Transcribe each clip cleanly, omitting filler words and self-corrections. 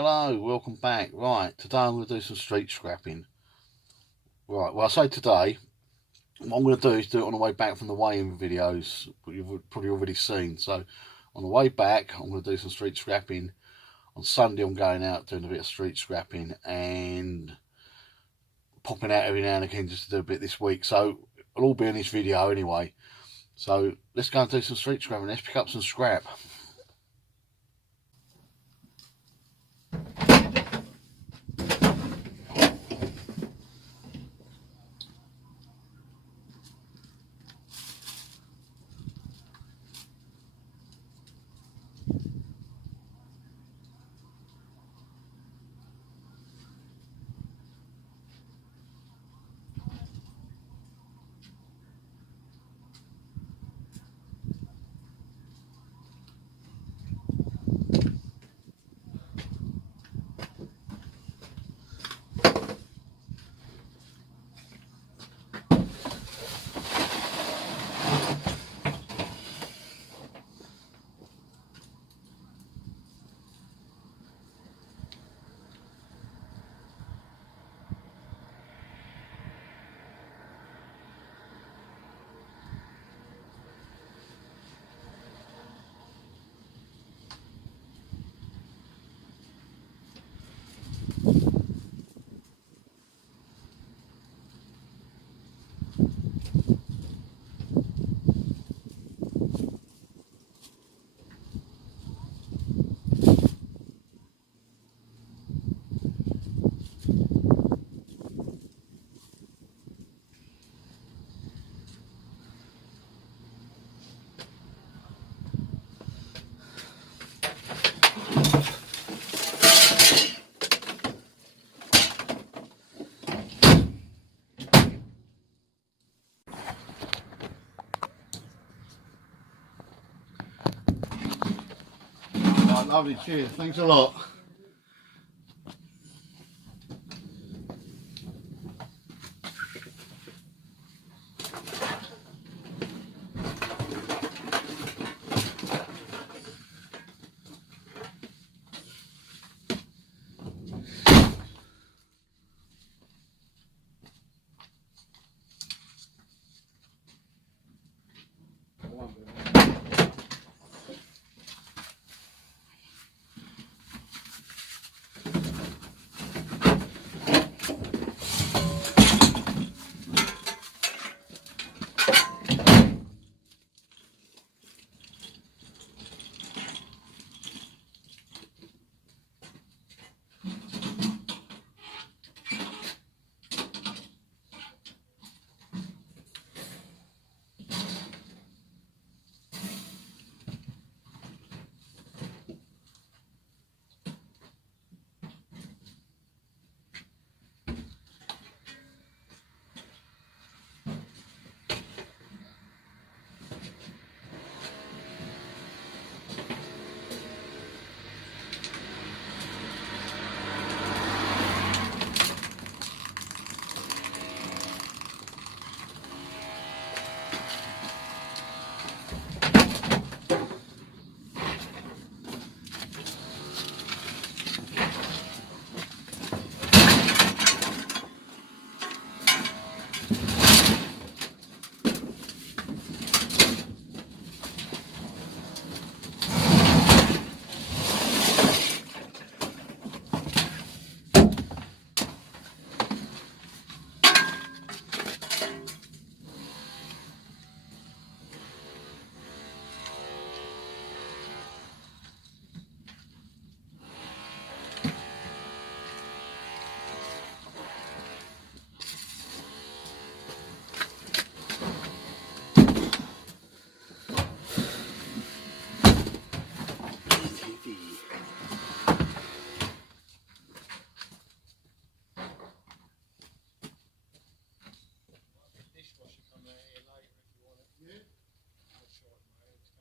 Hello, welcome back. Right, today I'm going to do some street scrapping. Right, well I say today, what I'm going to do is do it on the way back from the weigh-in videos, but you've probably already seen. So on the way back, I'm going to do some street scrapping. On Sunday I'm going out doing a bit of street scrapping and popping out every now and again just to do a bit this week. So it'll all be in this video anyway. So let's go and do some street scrapping. Let's pick up some scrap. Lovely, cheers, thanks a lot.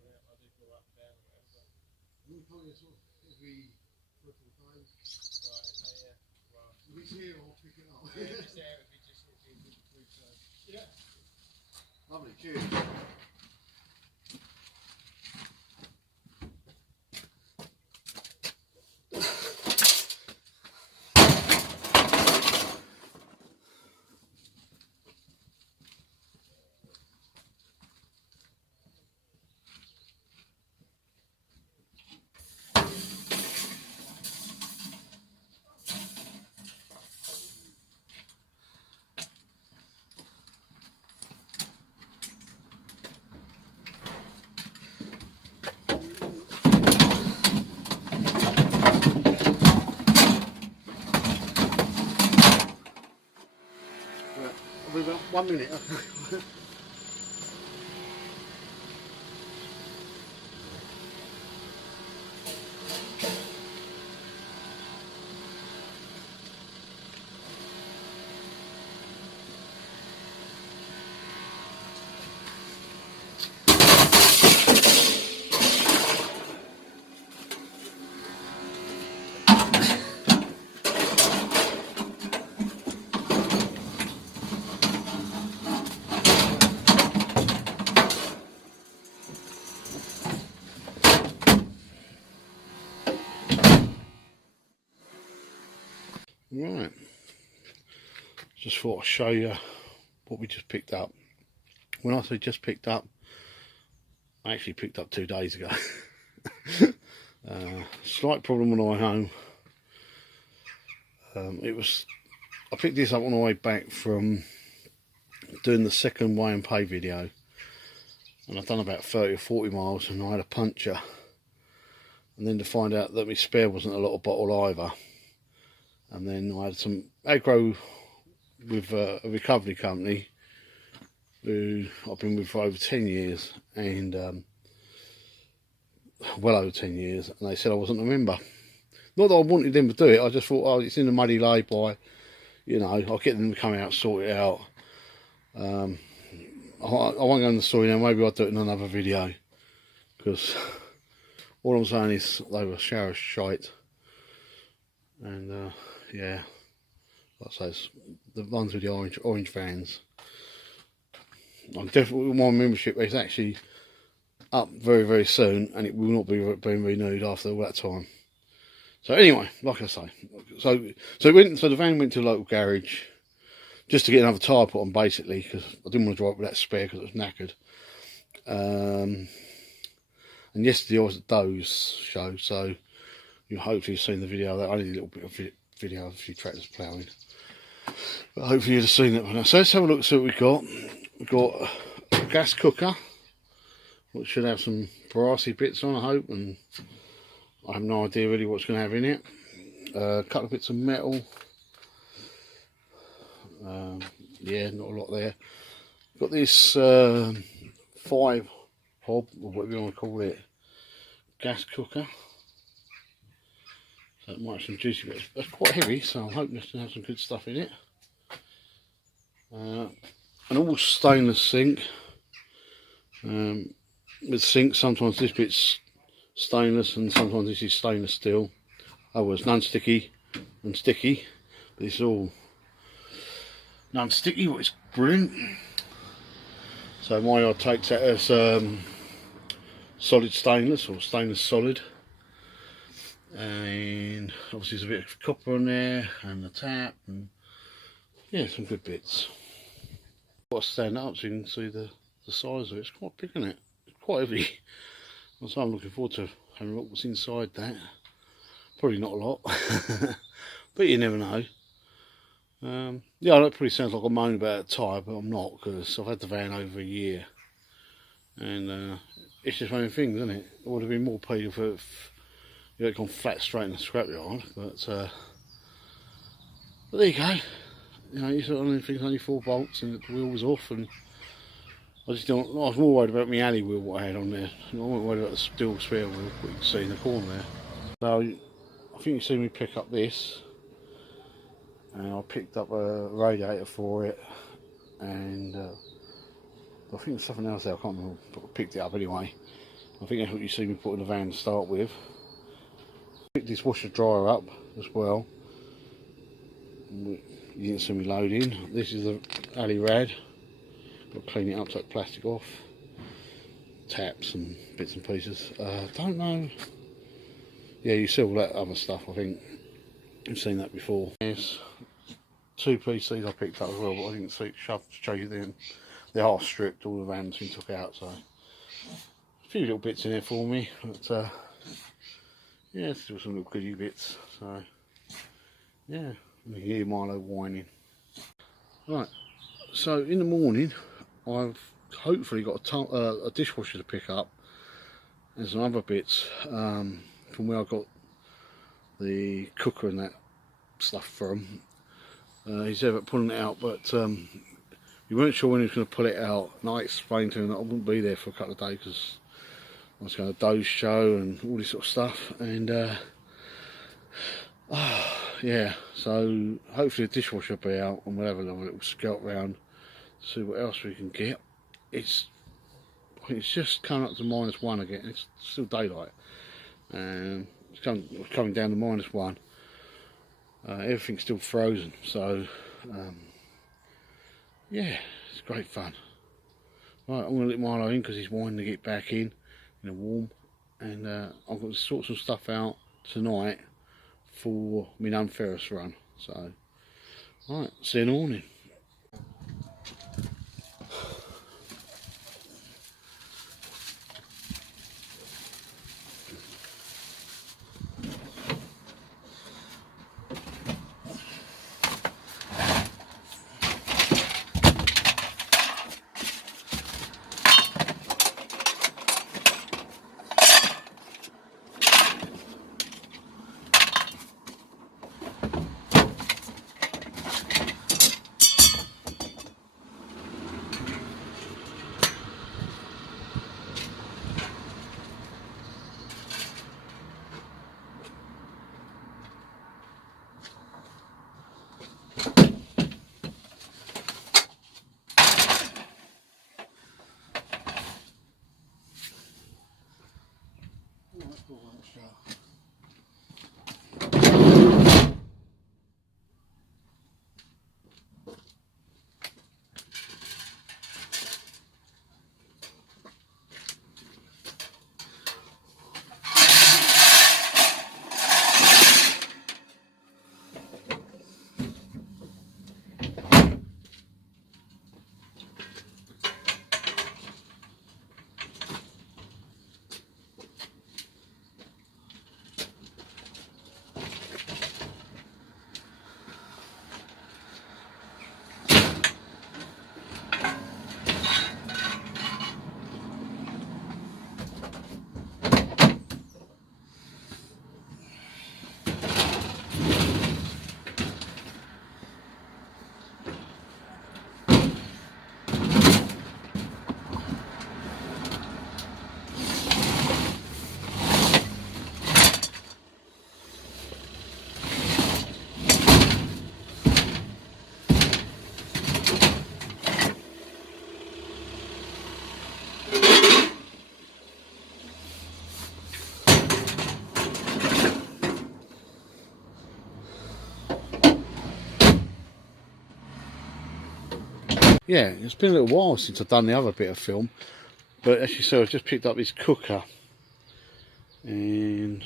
Every fucking time. Right, okay, yeah. Right. If it's here, I'll pick it up. Yeah, it's there if it just yeah. Lovely, cheers. 1 minute. Right, just thought I'd show you what we just picked up. When I say just picked up, I actually picked up 2 days ago. Slight problem on the way home. I picked this up on the way back from doing the second weigh and pay video, and I've done about 30 or 40 miles and I had a puncture, and then to find out that my spare wasn't a little bottle either. And then I had some aggro with a recovery company who I've been with for over 10 years, and well over 10 years, and they said I wasn't a member. Not that I wanted them to do it, I just thought, oh, it's in the muddy lay-by, you know, I'll get them to come out and sort it out. I won't go into the story now, maybe I'll do it in another video, because all I'm saying is they were shower shite. And yeah, like I say, it's the ones with the orange vans. I'm definitely, my membership is actually up very, very soon, and it will not be being renewed after all that time. So anyway, like I say, so the van went to a local garage just to get another tyre put on, basically, because I didn't want to drive with that spare because it was knackered. And yesterday I was at Doe's show, so you'll hopefully have seen the video. That only a little bit of video of a few tractors ploughing, but hopefully you'd have seen that by now. So let's have a look and see what we've got. We've got a gas cooker, which should have some brassy bits on, I hope, and I have no idea really what's going to have in it. A couple of bits of metal. Yeah, not a lot there. Got this 5 hob, or whatever you want to call it, gas cooker. So it might have some juicy bits. That's quite heavy, so I'm hoping it's going to have some good stuff in it. An all stainless sink. With sinks, sometimes this bit's stainless and sometimes this is stainless steel. Oh, well, it's non-sticky and sticky, but it's all non-sticky, which is brilliant. So my yard takes that as solid stainless, or stainless solid, and obviously there's a bit of copper on there, and the tap, and yeah, some good bits. Got to stand up so you can see the size of it. It's quite big, isn't it? It's quite heavy. So I'm looking forward to having a look what's inside that. Probably not a lot, but you never know. Yeah, that probably sounds like I'm moaning about a tyre, but I'm not, because I've had the van over a year, and it's just one of the things, isn't it? It would have been more paid if it had gone flat straight in the scrapyard, but there you go. You know, you sort of think only 4 bolts and the wheel was off, and I just don't. I was more worried about my alley wheel, what I had on there. I wasn't worried about the steel spare wheel, what you can see in the corner there. So I think you see me pick up this, and I picked up a radiator for it, and I think there's something else there, I can't remember, but I picked it up anyway. I think that's what you see me put in the van to start with. Picked this washer dryer up as well. You didn't see me loading. This is the alley rad. Got to clean it up, take the plastic off. Taps and bits and pieces. Don't know. Yeah, you see all that other stuff, I think. You've seen that before. Yes, 2 PCs I picked up as well, but I didn't show you them. They're half stripped, all the vans been took out, so a few little bits in there for me, but yeah, still some little goodie bits. So yeah, you can hear Milo whining. Right, so in the morning I've hopefully got a dishwasher to pick up and some other bits from where I got the cooker and that stuff from. He's ever pulling it out, but you weren't sure when he was going to pull it out, and I explained to him that I wouldn't be there for a couple of days because I was going to Doe's show and all this sort of stuff, and yeah, so hopefully the dishwasher will be out and we'll have a little scout round, see what else we can get. It's just coming up to -1 again. It's still daylight, and it's coming down to -1. Everything's still frozen, so yeah, it's great fun. Right, I'm going to let Milo in because he's wanting to get back in a warm, and I've got to sort some stuff out tonight for my non-ferrous run. So, right, see you in the morning. Yeah, it's been a little while since I've done the other bit of film, but as you saw, I've just picked up this cooker, and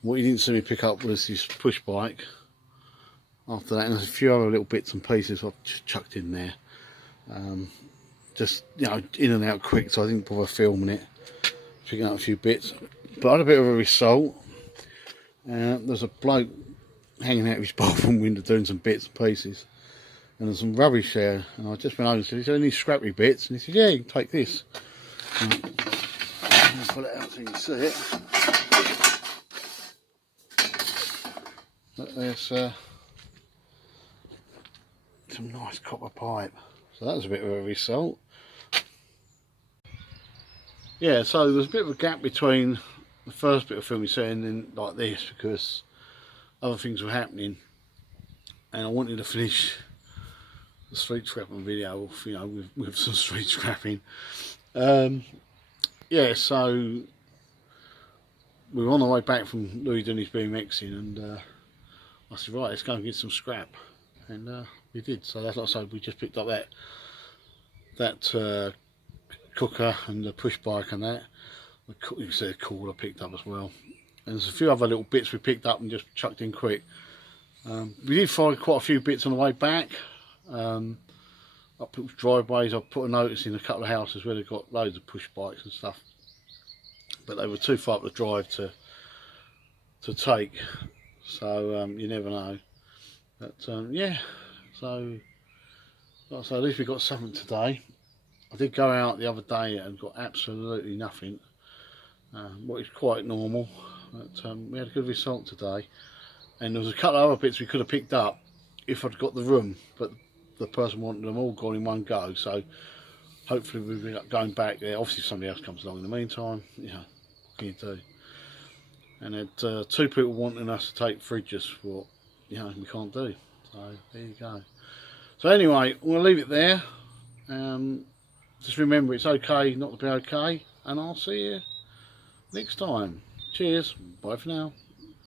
what you didn't see me pick up was this push bike after that, and there's a few other little bits and pieces I've just chucked in there, just, you know, in and out quick, so I didn't bother filming it, picking up a few bits. But I had a bit of a result. There's a bloke hanging out of his bathroom window doing some bits and pieces, and there's some rubbish there, and I just went over and said, "Is there any scrappy bits?" And he said, "Yeah, you can take this." I'll pull it out so you can see it. But there's some nice copper pipe, so that was a bit of a result. Yeah, so there's a bit of a gap between the first bit of film you see and then like this, because other things were happening, and I wanted to finish the street scrapping video off, you know, with some street scrapping. Yeah, so we were on the way back from Louis doing his BMXing, and I said, right, let's go and get some scrap, and we did. So that's like I said, we just picked up that cooker and the push bike and that. You can see the cooler picked up as well, and there's a few other little bits we picked up and just chucked in quick. We did find quite a few bits on the way back. Up people's driveways, I put a notice in a couple of houses where they've got loads of push bikes and stuff, but they were too far up the drive to take, so you never know. But yeah, so like I say, at least we got something today. I did go out the other day and got absolutely nothing, what is quite normal, but we had a good result today. And there was a couple of other bits we could have picked up if I'd got the room, but the person wanted them all gone in one go, so hopefully we'll be going back there. Obviously if somebody else comes along in the meantime, you know, what can you do? And had 2 people wanting us to take fridges, what, you know, we can't do. So there you go. So anyway, I'm going to leave it there. Just remember, it's okay not to be okay, and I'll see you next time. Cheers. Bye for now.